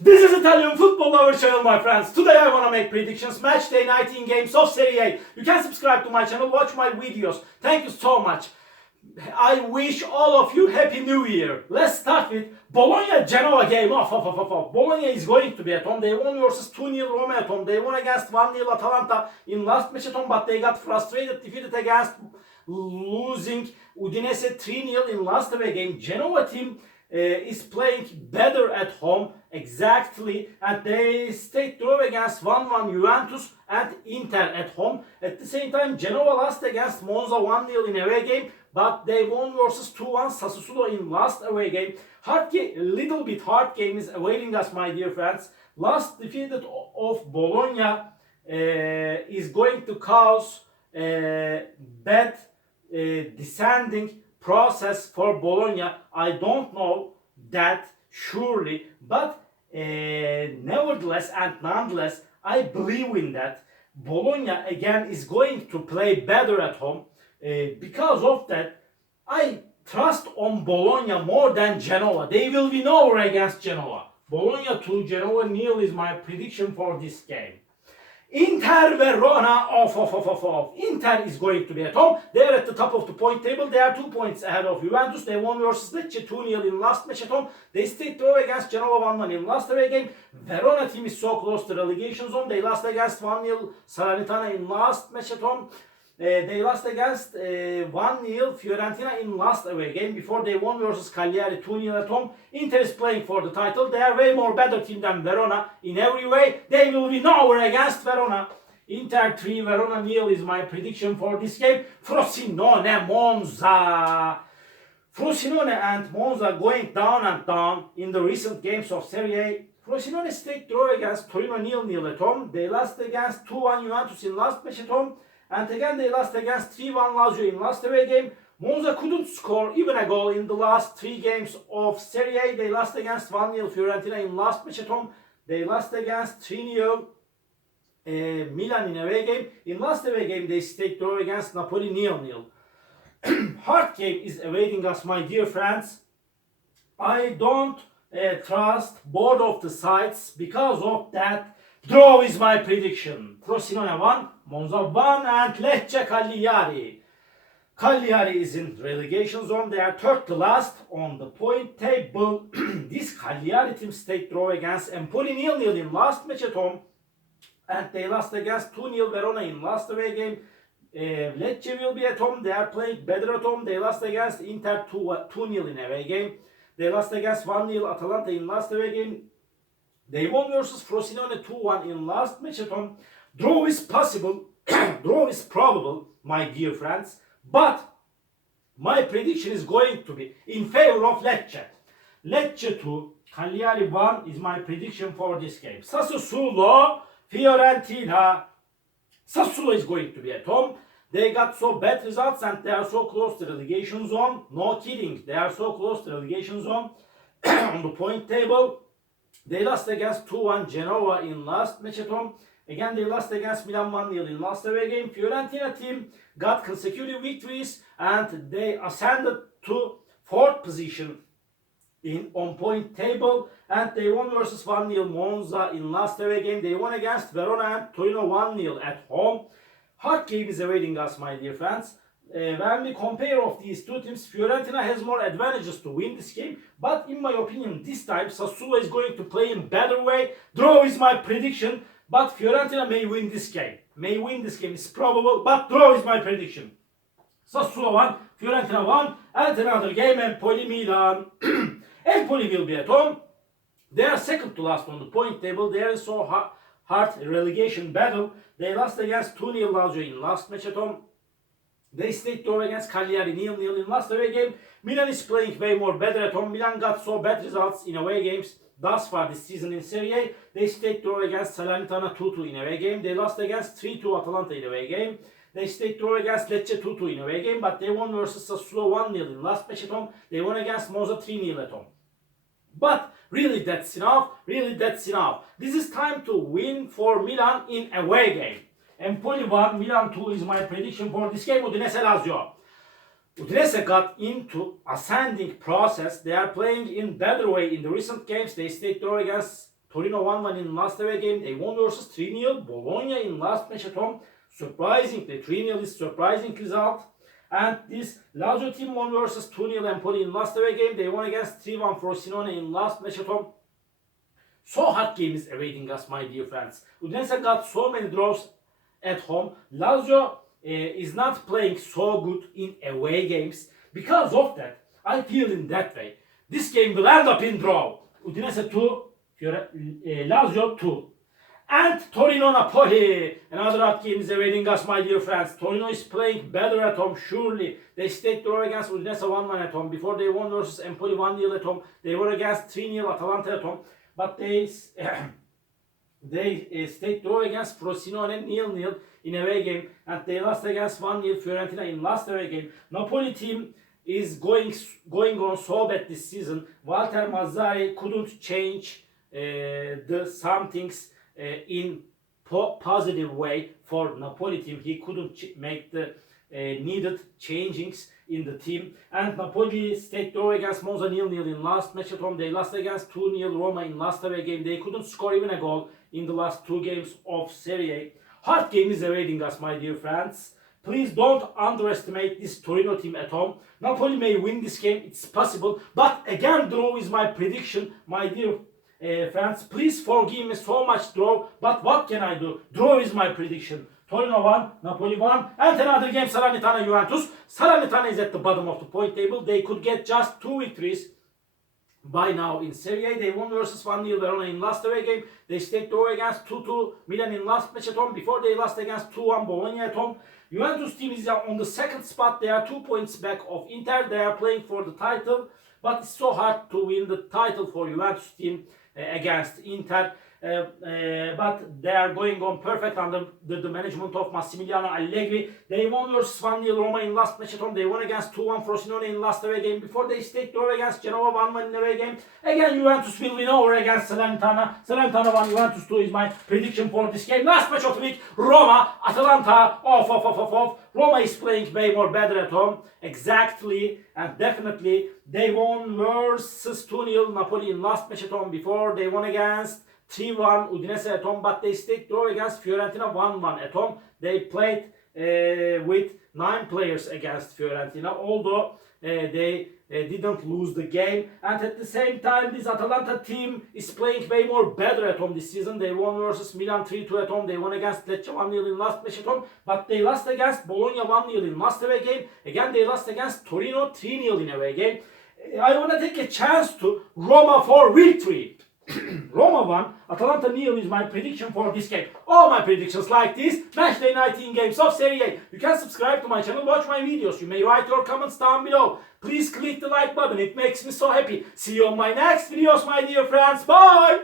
This is Italian Football Lover Channel, my friends. Today I want to make predictions, match day 19 games of Serie A. You can subscribe to my channel, watch my videos. Thank you so much. I wish all of you Happy New Year. Let's start with Bologna-Genoa game. Bologna is going to be at home. They won versus 2-0 Roma at home. They won against 1-0 Atalanta in last match at home, but they got frustrated, defeated against losing Udinese 3-0 in last away game. Genoa team is playing better at home, exactly, and they stayed draw against 1-1 Juventus and Inter at home. At the same time, Genoa lost against Monza 1-0 in away game, but they won versus 2-1 Sassuolo in last away game. Little bit hard game is awaiting us, my dear friends. Last defeat of Bologna is going to cause bad descending process for Bologna. I don't know that surely, but nevertheless and nonetheless, I believe in that. Bologna again is going to play better at home. Because of that, I trust on Bologna more than Genoa. They will win over against Genoa. Bologna 2, Genoa 0 is my prediction for this game. Inter Verona, Inter is going to be at home. They are at the top of the point table. They are 2 points ahead of Juventus. They won versus Lecce 2-0 in last match at home. They stayed draw against Genoa 1-1 in last away game. Verona team is so close to relegation zone. They lost against 1-0 Salernitana in last match at home. They lost against 1-0 Fiorentina in last away game before they won versus Cagliari 2-0 at home. Inter is playing for the title. They are way more better team than Verona in every way. They will win over against Verona. Inter 3, Verona 0 is my prediction for this game. Frosinone, Monza. Frosinone and Monza going down and down in the recent games of Serie A. Frosinone stayed draw against Torino 0-0 at home. They lost against 2-1 Juventus in last match at home. And again they lost against 3-1 Lazio in last away game. Monza couldn't score even a goal in the last 3 games of Serie A. They lost against 1-0 Fiorentina in last match at home. They lost against 3-0 Milan in away game. In last away game they stayed draw against Napoli 0-0. Hard game is awaiting us, my dear friends. I don't trust both of the sides. Because of that, draw is my prediction. Frosinone 1, Monza 1, and Lecce Cagliari. Cagliari is in relegation zone. They are third to last on the point table. This Cagliari team stayed draw against Empoli 0-0 in last match at home. And they lost against 2-0 Verona in last away game. Lecce will be at home. They are playing better at home. They lost against Inter 2-0 in away game. They lost against 1-0 Atalanta in last away game. They won versus Frosinone 2-1 in last match at home. Draw is possible. Draw is probable, my dear friends. But my prediction is going to be in favor of Lecce. Lecce 2, Cagliari 1 is my prediction for this game. Sassuolo, Fiorentina. Sassuolo is going to be at home. They got so bad results and they are so close to relegation zone. No kidding. They are so close to relegation zone on the point table. They lost against 2-1 Genoa in last match at home. Again, they lost against Milan 1-0 in last away game. Fiorentina team got consecutive victories and they ascended to 4th position on point table. And they won versus 1-0 Monza in last away game. They won against Verona and Torino 1-0 at home. Hard game is awaiting us, my dear friends. When we compare of these two teams, Fiorentina has more advantages to win this game. But in my opinion, this time Sassuolo is going to play in better way. Draw is my prediction. But Fiorentina may win this game. It's probable, but draw is my prediction. Sassuolo 1, Fiorentina 1, and another game, Empoli Milan. Empoli will be at home. They are second to last on the point table. They are in so hard relegation battle. They lost against 2-0 Lazio in last match at home. They stayed draw against Cagliari 0-0 in last away game. Milan is playing way more better at home. Milan got so bad results in away games thus far this season in Serie A. They stayed draw against Salernitana 2-2 in away game. They lost against 3-2 Atalanta in away game. They stayed draw against Lecce 2-2 in away game, but they won versus Sassuolo 1-0 in last match at home. They won against Monza 3-0 at home. But really that's enough. This is time to win for Milan in away game. Empoli 1, Milan 2 is my prediction for this game. Udinese Lazio. Udinese got into ascending process. They are playing in better way in the recent games. They stayed draw against Torino 1-1 in last away game. They won versus 3-0. Bologna in last match at home. Surprisingly, 3-0 is surprising result. And this Lazio team won versus 2-0 Empoli in last away game. They won against 3-1 Frosinone in last match at home. So hard game is awaiting us, my dear friends. Udinese got so many draws at home. Lazio is not playing so good in away games. Because of that, I feel in that way. This game will end up in draw. Udinese 2, Lazio 2. And Torino Napoli. Another hot game is awaiting us, my dear friends. Torino is playing better at home, surely. They stayed draw against Udinese 1-1 at home. Before they won versus Empoli 1-0 at home. They were against 3-0 Atalanta at home. But they stayed draw against Frosinone 0-0 in away game. And they lost against 1-0 Fiorentina in last away game. Napoli team is going on so bad this season. Walter Mazzarri couldn't change some things in positive way for Napoli team. He couldn't make the needed changings in the team. And Napoli stayed draw against Monza 0-0 in last match at home. They lost against 2-0 Roma in last away game. They couldn't score even a goal in the last 2 games of Serie A. Hard game is awaiting us, my dear friends. Please don't underestimate this Torino team at home. Napoli may win this game, it's possible. But again, draw is my prediction, my dear friends. Please forgive me so much draw, but what can I do? Draw is my prediction. Torino 1, Napoli 1, and another game, Salernitana Juventus. Salernitana is at the bottom of the point table. They could get just 2 victories by now in Serie A. They won versus 1-0 Verona in last away game. They stayed draw against 2-2 Milan in last match at home. Before they lost against 2-1 Bologna at home. Juventus team is on the second spot. They are 2 points back of Inter. They are playing for the title, but it's so hard to win the title for Juventus team against Inter. But they are going on perfect under the management of Massimiliano Allegri. They won versus 1-0 Roma in last match at home. They won against 2-1 Frosinone in last away game. Before they stayed draw against Genoa 1-1 in away game. Again, Juventus will win over against Salernitana. Salernitana 1, Juventus 2 is my prediction for this game. Last match of the week, Roma, Atalanta, off. Roma is playing way more better at home. Exactly and definitely. They won versus 2-0 Napoli in last match at home. Before they won against 3-1 Udinese at home, but they stayed draw against Fiorentina 1-1 at home. They played with 9 players against Fiorentina, although they didn't lose the game. And at the same time, this Atalanta team is playing way more better at home this season. They won versus Milan 3-2 at home. They won against Lecce 1-0 in last match at home, but they lost against Bologna 1-0 in last away game. Again, they lost against Torino 3-0 in away game. I want to take a chance to Roma for victory. Roma 1, Atalanta 0 is my prediction for this game. All my predictions like this, Matchday 19 games of Serie A. You can subscribe to my channel, watch my videos. You may write your comments down below. Please click the like button, it makes me so happy. See you on my next videos, my dear friends. Bye!